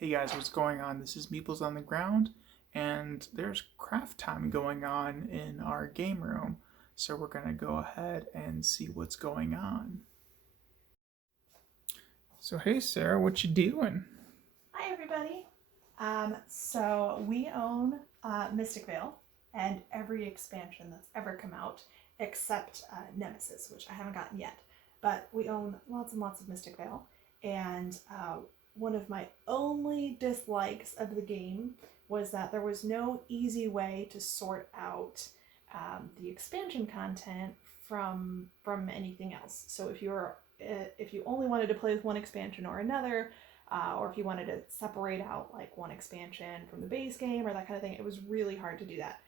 Hey guys, what's going on? This is Meeples on the Ground, and there's craft time going on in our game room. So we're gonna go ahead and see what's going on. So hey Sarah, what you doing? Hi, everybody. So we own Mystic Vale and every expansion that's ever come out except Nemesis, which I haven't gotten yet. But we own lots and lots of Mystic Vale. And one of my only dislikes of the game was that there was no easy way to sort out the expansion content from anything else. So if you only wanted to play with one expansion or another, or if you wanted to separate out like one expansion from the base game or that kind of thing, it was really hard to do that.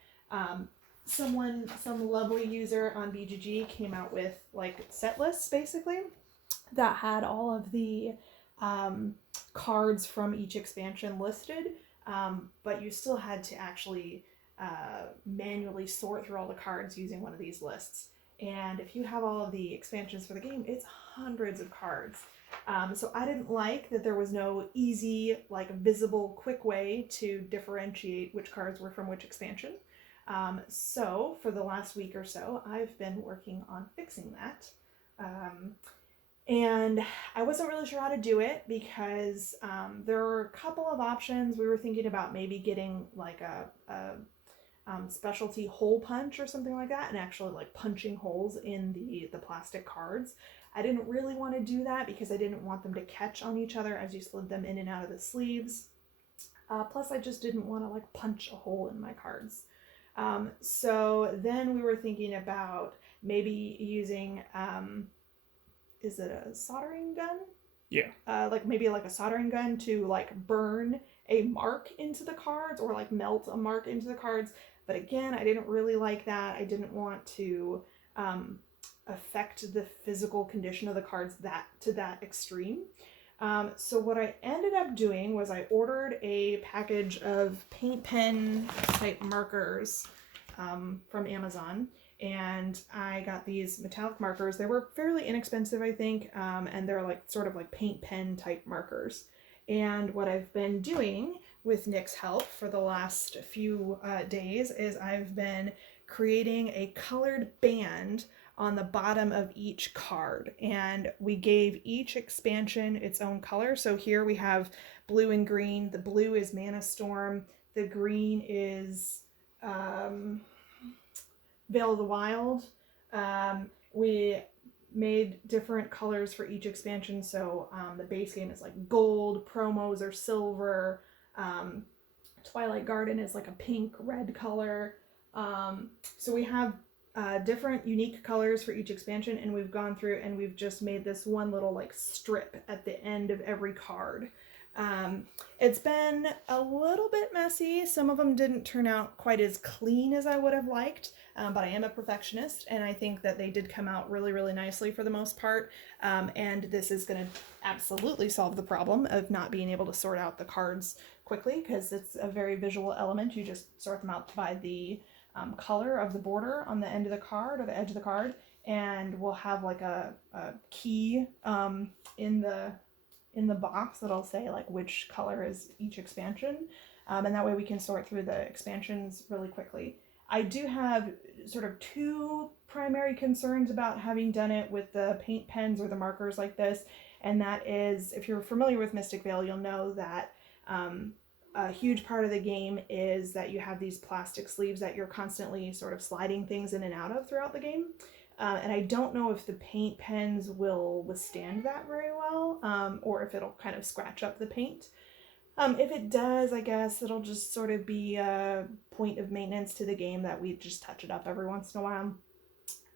Some lovely user on BGG came out with like set lists basically that had all of the um, cards from each expansion listed, but you still had to actually manually sort through all the cards using one of these lists. And if you have all of the expansions for the game, it's hundreds of cards. So I didn't like that there was no easy, like visible, quick way to differentiate which cards were from which expansion. So for the last week or so, I've been working on fixing that. Um, and I wasn't really sure how to do it because there were a couple of options. We were thinking about maybe getting like a specialty hole punch or something like that, and actually like punching holes in the plastic cards. I didn't really want to do that because I didn't want them to catch on each other as you slid them in and out of the sleeves. Plus, I just didn't want to like punch a hole in my cards. So then we were thinking about maybe using is it a soldering gun? Yeah. Like maybe like a soldering gun to like burn a mark into the cards or like melt a mark into the cards. But again, I didn't really like that. I didn't want to um, affect the physical condition of the cards that extreme. So what I ended up doing was I ordered a package of paint pen type markers from Amazon, and I got these metallic markers. They were fairly inexpensive, I think, and they're like sort of like paint pen type markers. And what I've been doing with Nick's help for the last few days is I've been creating a colored band on the bottom of each card, and we gave each expansion its own color. So here we have blue and green. The blue is Mana Storm, the green is um, Veil of the Wild. We made different colors for each expansion. So the base game is like gold, promos are silver. Um, Twilight Garden is like a pink red color. So we have different unique colors for each expansion, and we've gone through and we've just made this one little like strip at the end of every card. Um, it's been a little bit messy. Some of them didn't turn out quite as clean as I would have liked, but I am a perfectionist, and I think that they did come out really, really nicely for the most part. And this is going to absolutely solve the problem of not being able to sort out the cards quickly because it's a very visual element. You just sort them out by the color of the border on the end of the card or the edge of the card, and we'll have like a key in the box that'll say like which color is each expansion, and that way we can sort through the expansions really quickly. I do have sort of two primary concerns about having done it with the paint pens or the markers like this, and that is if you're familiar with Mystic Vale, you'll know that a huge part of the game is that you have these plastic sleeves that you're constantly sort of sliding things in and out of throughout the game. And I don't know if the paint pens will withstand that very well, or if it'll kind of scratch up the paint. If it does, I guess it'll just sort of be a point of maintenance to the game that we just touch it up every once in a while.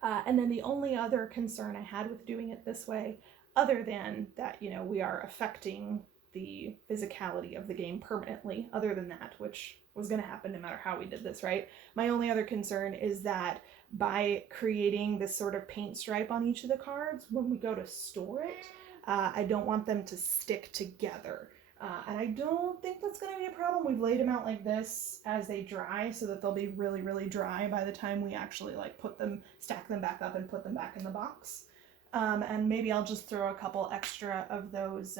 And then the only other concern I had with doing it this way, other than that, you know, we are affecting the physicality of the game permanently, other than that, which was going to happen no matter how we did this, right? My only other concern is that by creating this sort of paint stripe on each of the cards, when we go to store it, I don't want them to stick together. And I don't think that's going to be a problem. We've laid them out like this as they dry so that they'll be really, really dry by the time we actually like put them, stack them back up and put them back in the box. And maybe I'll just throw a couple extra of those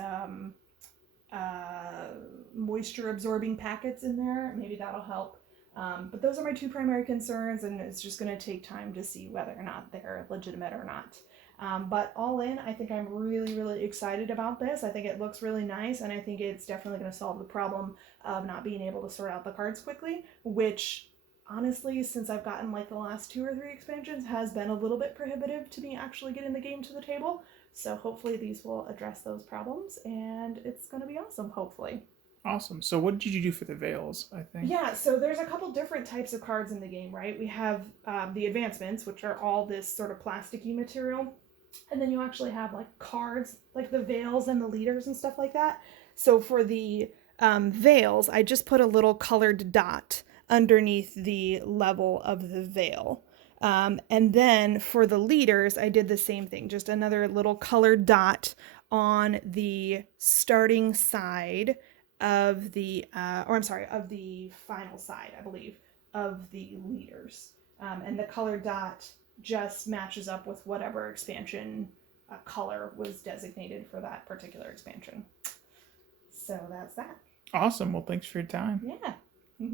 uh, moisture absorbing packets in there. Maybe that'll help. But those are my two primary concerns, and it's just going to take time to see whether or not they're legitimate or not. But all in, I think I'm really, really excited about this. I think it looks really nice, and I think it's definitely going to solve the problem of not being able to sort out the cards quickly, which honestly, since I've gotten like the last 2 or 3 expansions, has been a little bit prohibitive to me actually getting the game to the table. So hopefully these will address those problems, and it's going to be awesome, hopefully. Awesome. So what did you do for the veils, I think? Yeah, so there's a couple different types of cards in the game, right? We have the advancements, which are all this sort of plasticky material. And then you actually have like cards, like the veils and the leaders and stuff like that. So for the veils, I just put a little colored dot underneath the level of the veil. And then for the leaders, I did the same thing, just another little colored dot on the starting side of the, of the final side, I believe, of the leaders. And the colored dot just matches up with whatever expansion color was designated for that particular expansion. So that's that. Awesome. Well, thanks for your time. Yeah.